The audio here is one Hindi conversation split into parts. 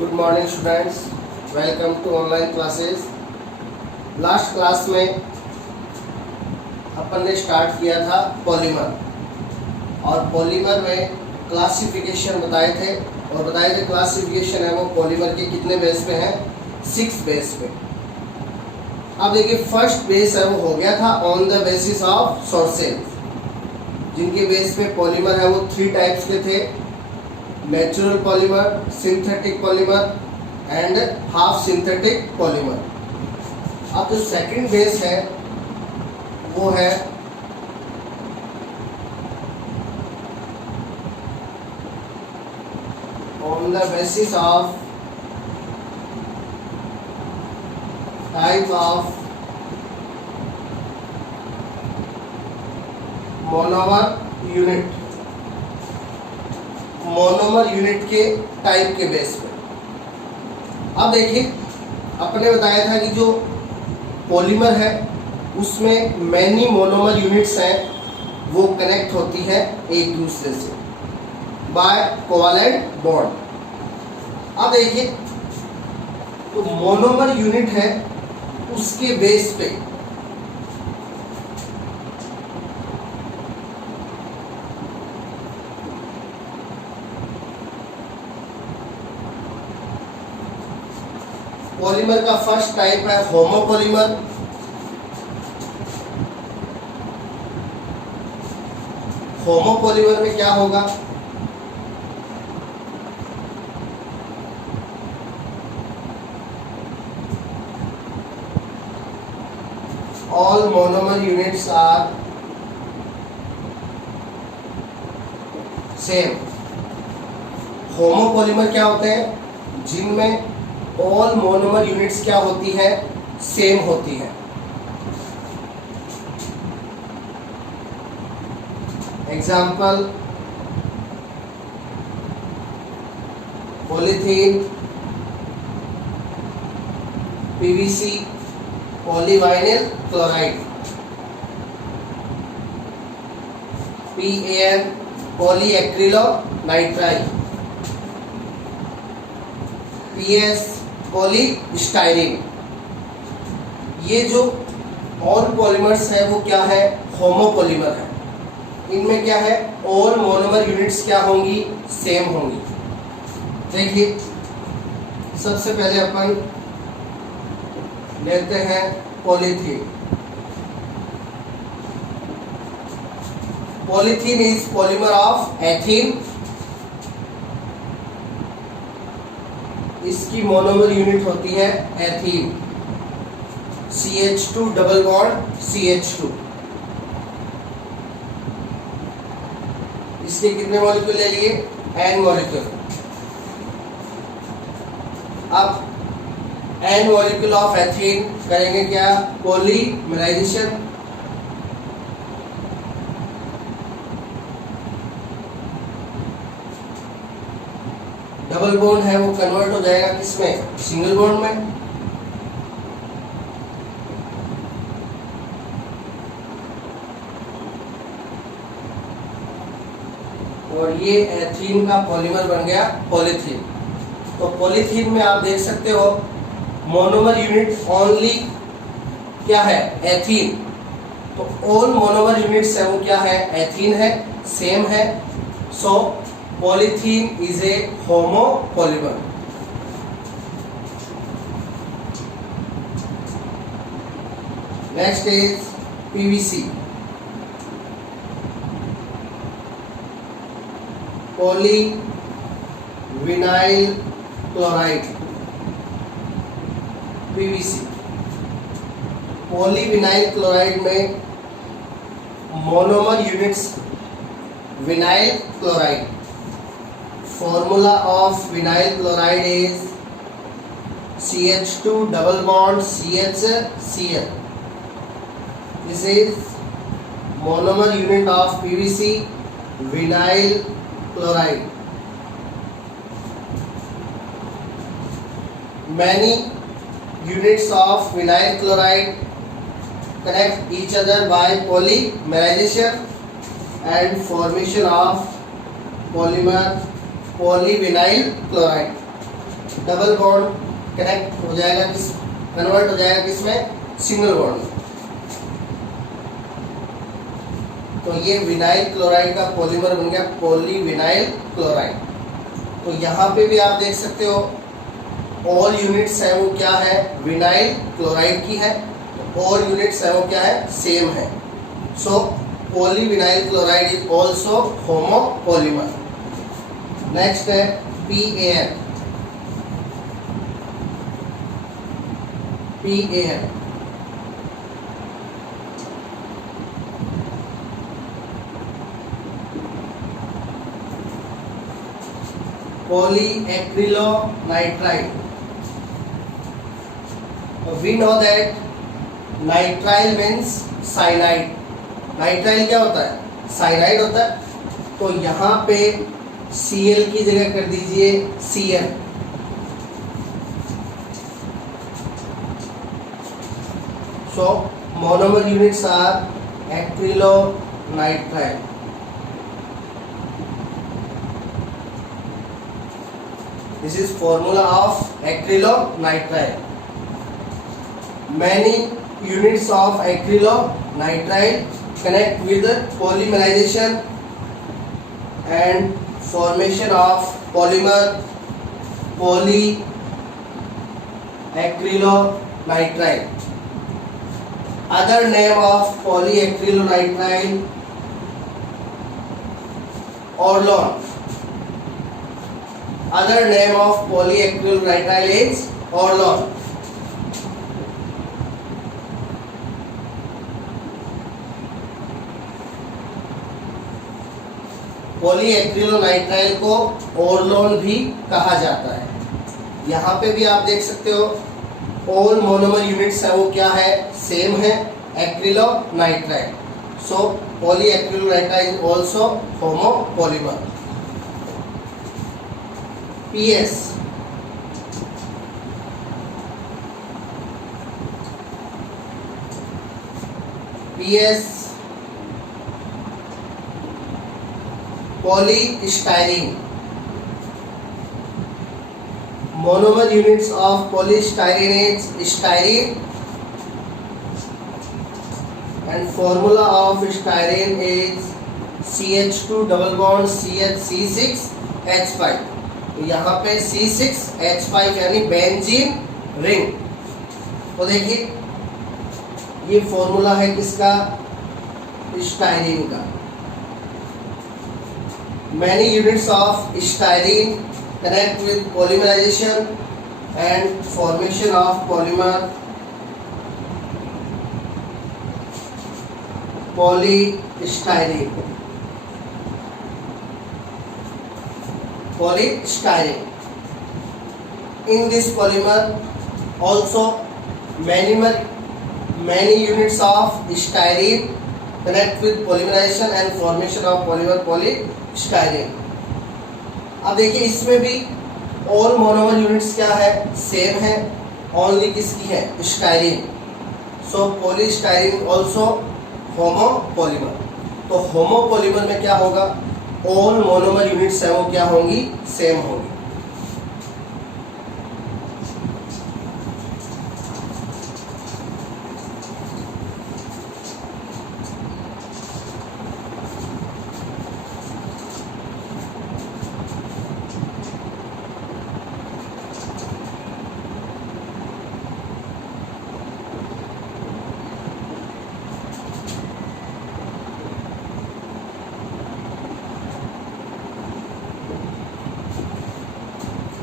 Good morning students, welcome to online classes. Last class में अपन ने स्टार्ट किया था पॉलीमर, और पॉलीमर में क्लासिफिकेशन बताए थे और बताए थे क्लासिफिकेशन है वो पॉलीमर के कितने बेस पे हैं, 6 बेस पे। अब देखिए फर्स्ट बेस है वो हो गया था on the basis of sources, जिनके बेस पे पॉलीमर है वो 3 टाइप्स के थे, natural polymer, synthetic polymer and half synthetic polymer. अब जो सेकंड बेस है वो है on the basis of type of monomer unit, monomer unit के टाइप के बेस पे। अब देखिए अपने बताया था कि जो पॉलीमर है उसमें मैनी मोनोमर यूनिट्स हैं, वो कनेक्ट होती है एक दूसरे से बाय कोवैलेंट बॉन्ड। अब देखिए तो मोनोमर यूनिट है उसके बेस पे पॉलीमर का फर्स्ट टाइप है होमोपॉलीमर। होमोपॉलीमर में क्या होगा, all monomer units are same. Homopolymer क्या होते हैं, जिनमें ऑल मोनोमर यूनिट्स क्या होती है, सेम होती है। Example polythene, PVC, polyvinyl chloride, PAN polyacrylonitrile, PS polystyrene. ये जो ऑल पॉलीमर्स है वो क्या है, होमोपॉलीमर है। इनमें क्या है, ऑल मोनोमर यूनिट्स क्या होंगी, सेम होंगी। देखिए सबसे पहले अपन लेते हैं polythene. Polythene is polymer of ethene. इसकी मोनोमर यूनिट होती है ethene, CH2 double bond CH2। इसके कितने मॉलिक्यूल ले लिए, N मॉलिक्यूल। अब N मॉलिक्यूल ऑफ एथीन करेंगे क्या, पॉलीमराइजेशन। डबल बॉन्ड है वो कन्वर्ट हो जाएगा किसमें, सिंगल बॉन्ड में। और ये एथीन का पॉलीमर बन गया पॉलीथीन। तो पॉलीथीन में आप देख सकते हो मोनोमर यूनिट ओनली क्या है, एथीन। तो ऑल मोनोमर यूनिट्स है वो क्या है, एथीन है, सेम है। So polythene is a homopolymer. Next is PVC, polyvinyl chloride, PVC। Polyvinyl chloride में monomer units vinyl chloride. Formula of vinyl chloride is CH2 double bond CHCl। This is monomer unit of PVC, vinyl chloride. Many units of vinyl chloride connect each other by polymerization and formation of polymer polyvinyl chloride। Double bond connect हो जाएगा किस, कन्वर्ट हो जाएगा किसमें, सिंगल बॉन्ड। तो ये विनाइल क्लोराइड का पॉलीमर बन गया पॉलीविनाइल क्लोराइड। तो यहाँ पे भी आप देख सकते हो ऑल यूनिट्स है वो क्या है, विनाइल क्लोराइड की है। ऑल यूनिट्स है वो क्या है, सेम है। So polyvinyl chloride is also homopolymer. Next है PAN। PAN polyacrylonitrile. We know that nitrile means cyanide। Nitrile क्या होता है, साइनाइड होता है। तो यहाँ पे Cl की जगह कर दीजिए Cl। So monomer units are acrylonitrile। This is formula of acrylonitrile। Many units of acrylonitrile connect with polymerization and formation of polymer polyacrylonitrile। Other name of polyacrylonitrile Orlon। Other name of polyacrylonitrile is Orlon। पॉलीएक्रिलोनाइट्राइल को ओरलोन भी कहा जाता है। यहाँ पे भी आप देख सकते हो ऑल मोनोमर यूनिट्स है वो क्या है, सेम है, acrylonitrile. So polyacrylonitrile is also homopolymer. PS polystyrene। Monomer units of polystyrene is styrene and formula of styrene is CH2 double bond CH6H5। तो यहाँ पे C6H5 यानी बेंजीन रिंग। तो देखिए ये फॉर्मूला है किसका, स्टाइरीन का। Many units of styrene connect with polymerization and formation of polymer polystyrene। Polystyrene in this polymer also many units of styrene connect with polymerization and formation of polymer polystyrene। अब देखिए इसमें भी ऑल मोनोमर यूनिट्स क्या है, सेम है, ओनली किसकी है, स्टाइरीन। सो पॉलीस्टाइरीन ऑल्सो होमोपॉलीमर। तो होमोपॉलीमर में क्या होगा, ऑल मोनोमर यूनिट्स है वो क्या होंगी, सेम होंगी।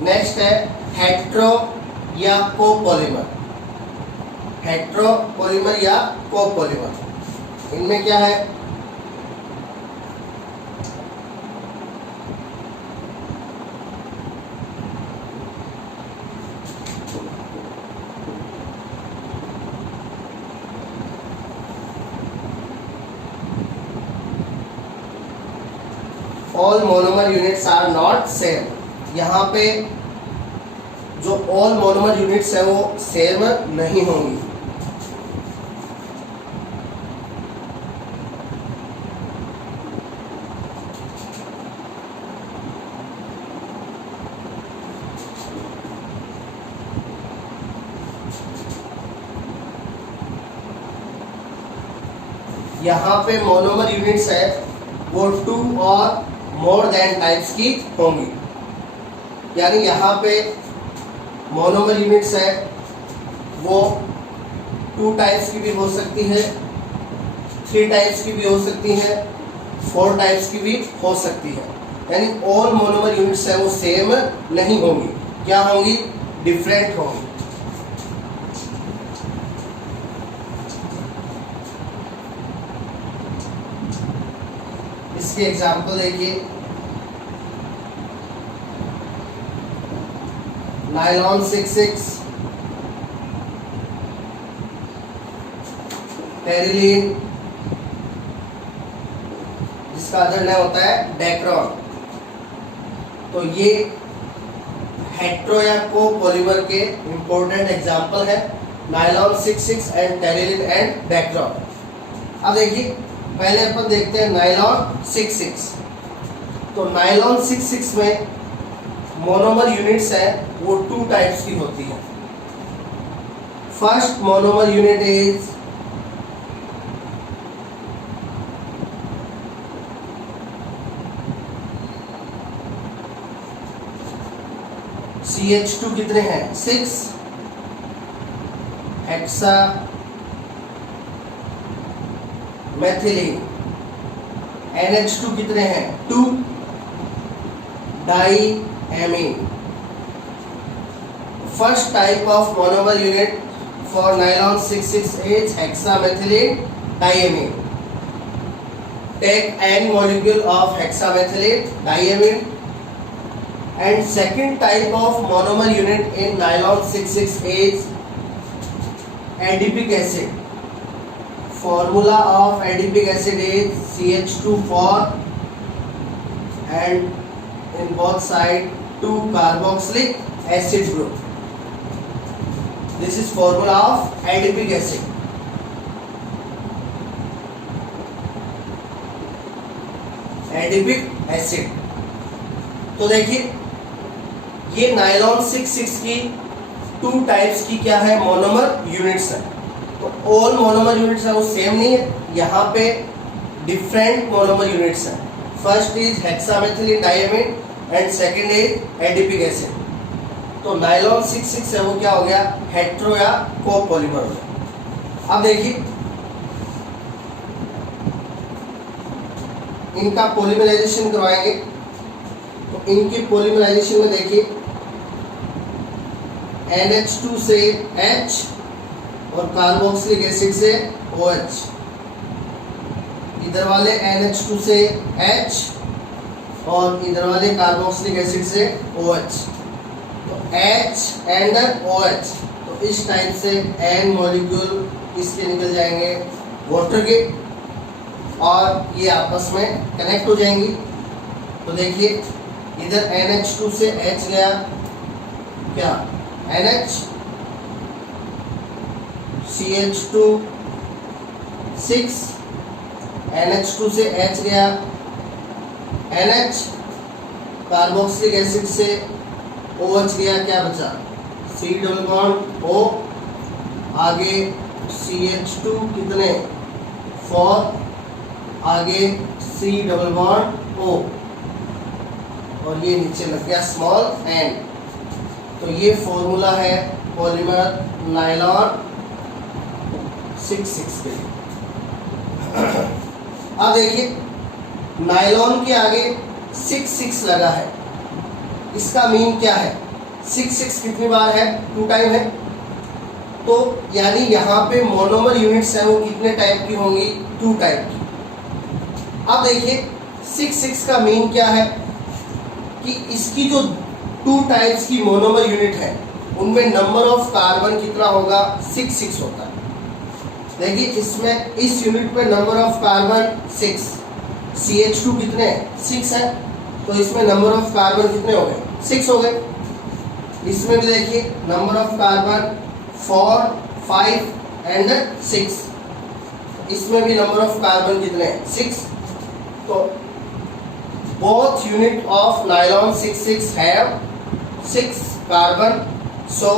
नेक्स्ट है हेट्रो या कोपॉलीमर। हेट्रोपॉलीमर या कोपॉलीमर, इनमें क्या है, all monomer units are not same. यहाँ पे जो ऑल मोनोमर यूनिट्स है वो सेम नहीं होंगी। यहाँ पे मोनोमर यूनिट्स है वो 2 और मोर देन टाइप्स की होंगी। यानी यहाँ पे मोनोमर यूनिट्स है वो 2 टाइप्स की भी हो सकती है, 3 टाइप्स की भी हो सकती है, 4 टाइप्स की भी हो सकती है। यानी ऑल मोनोमर यूनिट्स है वो सेम नहीं होंगी। क्या होंगी? डिफरेंट होंगी। इसके एग्जाम्पल देखिए, नायलॉन 66, टेरिलीन, जिसका अदर नाम होता है डेक्रॉन। तो ये हेट्रो या को पॉलीमर के इंपॉर्टेंट एग्जाम्पल है, nylon 66 and terylene and Dacron. अब देखिए, पहले अपन देखते हैं नायलॉन 66। तो नायलॉन 66 में मोनोमर यूनिट्स है वो 2 टाइप्स की होती है। First monomer unit is CH2 कितने हैं? 6 हेक्सा मेथिलीन। NH2 कितने हैं? 2 diamine. First type of monomer unit for nylon 66 is hexamethylene diamine. Take N molecule of hexamethylene diamine. And second type of monomer unit in nylon 66 is adipic acid. Formula of adipic acid is CH2 and in both side 2 carboxylic acid group. This is formula of adipic acid. Adipic acid. तो देखिए, ये नायलॉन 66 की 2 टाइप्स की क्या है? मोनोमर यूनिट्स है। तो ऑल मोनोमर यूनिट्स है वो सेम नहीं है, यहाँ पे डिफरेंट मोनोमर यूनिट्स हैं। First is hexamethylene diamine and second is adipic acid. तो नायलॉन 66 है वो क्या हो गया? हेट्रो या कोपॉलीमर हो गया। अब देखिए, इनका पॉलीमराइजेशन करवाएंगे। तो इनकी पॉलीमराइजेशन में देखिए, NH2 से H और कार्बोक्सिलिक एसिड से OH। इधर वाले NH2 से H और इधर वाले कार्बोक्सिलिक एसिड से OH। तो H एंड OH, तो इस टाइप से N मॉलिक्यूल इसके निकल जाएंगे वाटर के और ये आपस में कनेक्ट हो जाएंगी। तो देखिए, इधर NH2 से H गया, क्या NH, CH2 6, NH2 से H गया, NH, कार्बोक्सिलिक एसिड से OH गया, क्या बचा? C डबल बॉन्ड O, आगे CH2 कितने? 4, आगे C डबल बॉन्ड O और ये नीचे लग गया स्मॉल n। तो ये फॉर्मूला है पॉलीमर नायलॉन 66 के लिए। अब देखिए, नायलॉन के आगे 66 लगा है, इसका मीन क्या है? 66 कितनी बार है? 2 टाइम है। तो यानी यहाँ पे मोनोमर यूनिट्स है वो कितने टाइप की होंगी? 2 टाइप की। अब देखिए, 66 का मीन क्या है कि इसकी जो 2 टाइप्स की मोनोमर यूनिट है उनमें नंबर ऑफ कार्बन कितना होगा? 66 होता है। देखिए, इसमें इस यूनिट पे नंबर ऑफ कार्बन 6, CH2 कितने? 6 है, तो इसमें नंबर ऑफ कार्बन कितने हो गए? 6 हो गए। इसमें भी देखिए, नंबर ऑफ कार्बन 4, 5 एंड 6, इसमें भी नंबर ऑफ कार्बन कितने हैं? 6। तो both unit of nylon 66 have 6 carbon, so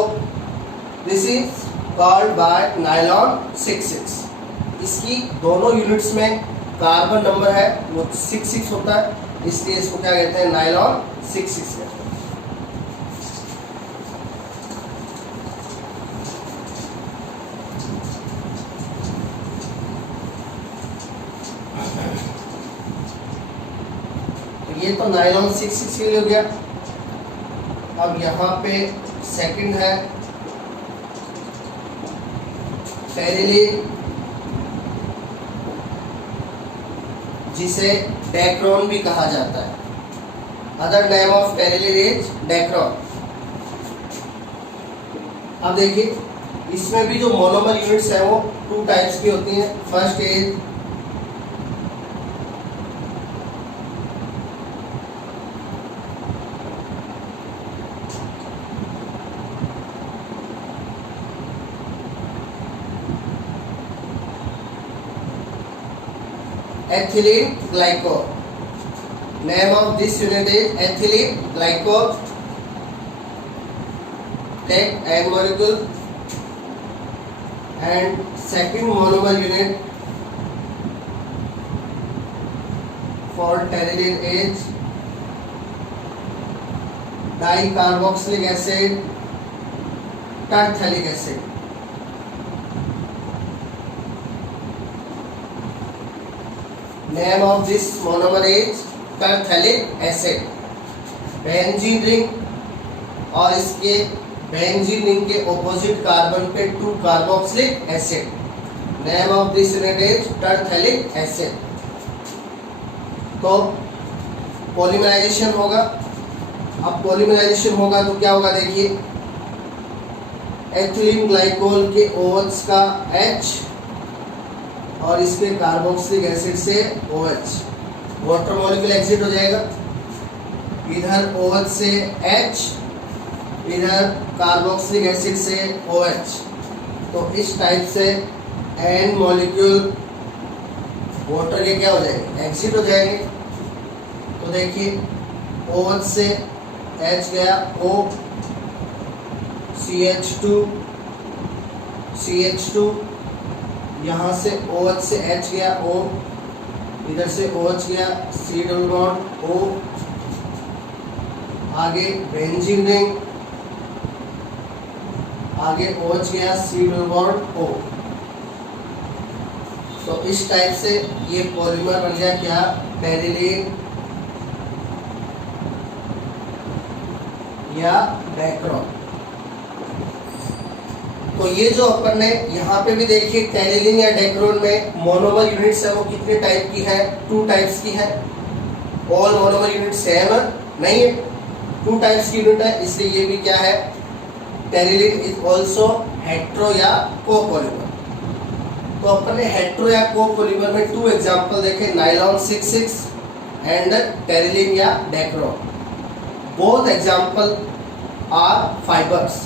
this is called by nylon 66. इसकी दोनों यूनिट्स में कार्बन नंबर है वो 6 होता है, इसलिए इसको क्या कहते हैं, नायलॉन 6 कहते हैं। तो ये तो नायलॉन 6 के लिए हो गया। अब यहाँ पे सेकंड है टेरिलीन, जिसे डेक्रोन भी कहा जाता है। Other name of terylene is Dacron. अब देखिए इसमें भी जो मोनोमर यूनिट्स है वो 2 टाइप्स की होती हैं। First is ethylene glycol. Name of this unit is ethylene glycol. Take a molecule and second monomer unit for teriline is dicarboxylic acid, tertiary acid. Name of this monomer is tertiary acid. Benzene ring और इसके बेंजीन रिंग के ऑपोजिट कार्बन पे 2 carboxylic acid. Name of this unit is tertiary acid. तो पॉलीमराइजेशन होगा। अब पॉलीमराइजेशन होगा तो क्या होगा, देखिए एथिलीन ग्लाइकोल के OH का H और इसके कार्बोक्सिलिक एसिड से OH, वाटर मॉलिक्यूल एग्जिट हो जाएगा। इधर OH से H, इधर कार्बोक्सिलिक एसिड से OH। तो इस टाइप से N मॉलिक्यूल वाटर के क्या हो जाएंगे, एग्जिट हो जाएंगे। तो देखिए OH से H गया O, CH2, यहाँ से OH से H गया O, इधर से OH गया C डबल बॉन्ड O, आगे बेंजीन रिंग, आगे OH गया C डबल बॉन्ड O। तो इस टाइप से ये पॉलीमर बन गया क्या, टेरिलीन या डेक्रोन। तो ये जो अपन ने यहाँ पे भी देखिए टेरिलीन या डेक्रोन में मोनोमर यूनिट्स है वो कितने टाइप की है, 2 टाइप्स की है। ऑल मोनोमर यूनिट सेम नहीं है, 2 टाइप्स की यूनिट है, इसलिए ये भी क्या है, टेरिलीन इज ऑल्सो हेट्रो या कोपॉलीमर। तो अपन ने हेट्रो या कोपॉलीमर में 2 एग्जाम्पल देखे, नायलॉन 6 एंड टेरिलीन या Dacron. Both example are fibres.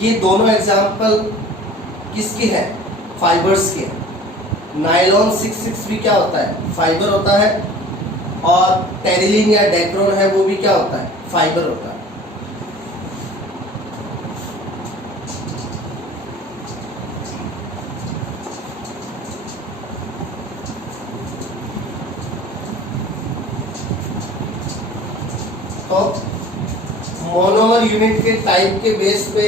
ये दोनों एग्जाम्पल किसकी है, फाइबर्स के। नायलॉन 6 भी क्या होता है, फाइबर होता है, और टेरिलीन या डेक्रोन है वो भी क्या होता है, फाइबर होता है। तो मोनोमर यूनिट के टाइप के बेस पे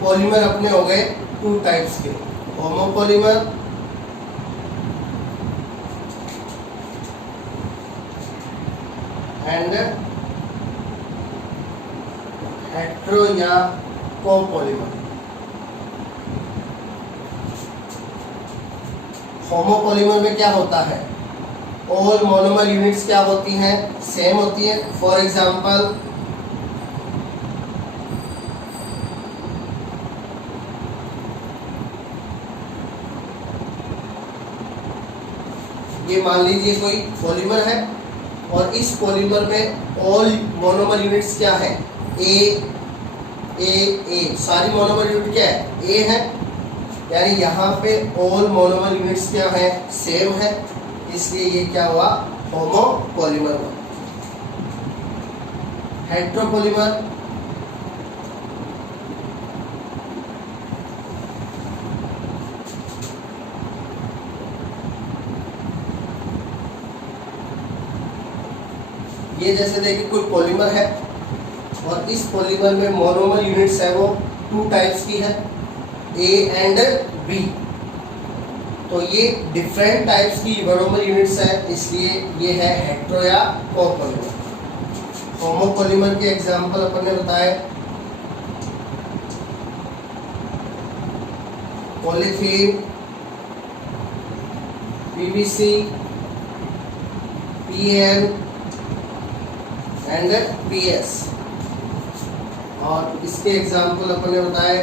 पॉलीमर अपने हो गए 2 टाइप्स के, होमोपॉलीमर एंड हेट्रो या कोपॉलीमर। होमोपॉलीमर में क्या होता है, ऑल मोनोमर यूनिट्स क्या होती हैं, सेम होती है। फॉर एग्जांपल ये मान लीजिए कोई पॉलीमर है और इस पॉलीमर में ऑल मोनोमर यूनिट्स क्या है, ए, सारी मोनोमर यूनिट क्या है, ए है, यानी यहाँ पे ऑल मोनोमर यूनिट्स क्या है, सेम है, इसलिए ये क्या हुआ, होमोपॉलीमर हुआ। हेट्रोपॉलीमर ये जैसे देखिए कोई पॉलीमर है और इस पॉलीमर में मोनोमर यूनिट्स है वो 2 टाइप्स की है, ए एंड बी। तो ये डिफरेंट टाइप्स की मोनोमर यूनिट्स है, इसलिए ये है हेटेरो या कोपॉलीमर। होमोपॉलीमर के एग्जांपल अपन ने बताए, polythene, PVC, PN and PS. और इसके एग्जांपल अपन ने बताए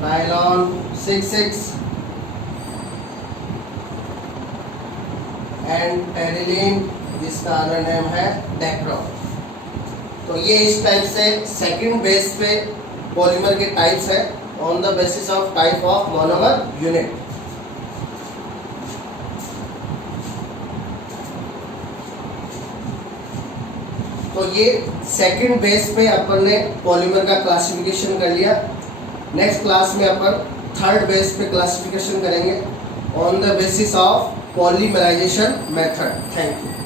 नायलॉन 6/6 एंड टेरिलीन, जिसका अदर नेम है डेक्रोन। तो ये इस टाइप से सेकंड बेस पे पॉलीमर के टाइप्स है on the basis of type of monomer unit. तो ये सेकंड बेस पे अपन ने पॉलीमर का क्लासिफिकेशन कर लिया। नेक्स्ट क्लास में अपन थर्ड बेस पे क्लासिफिकेशन करेंगे on the basis of polymerisation method. Thank you.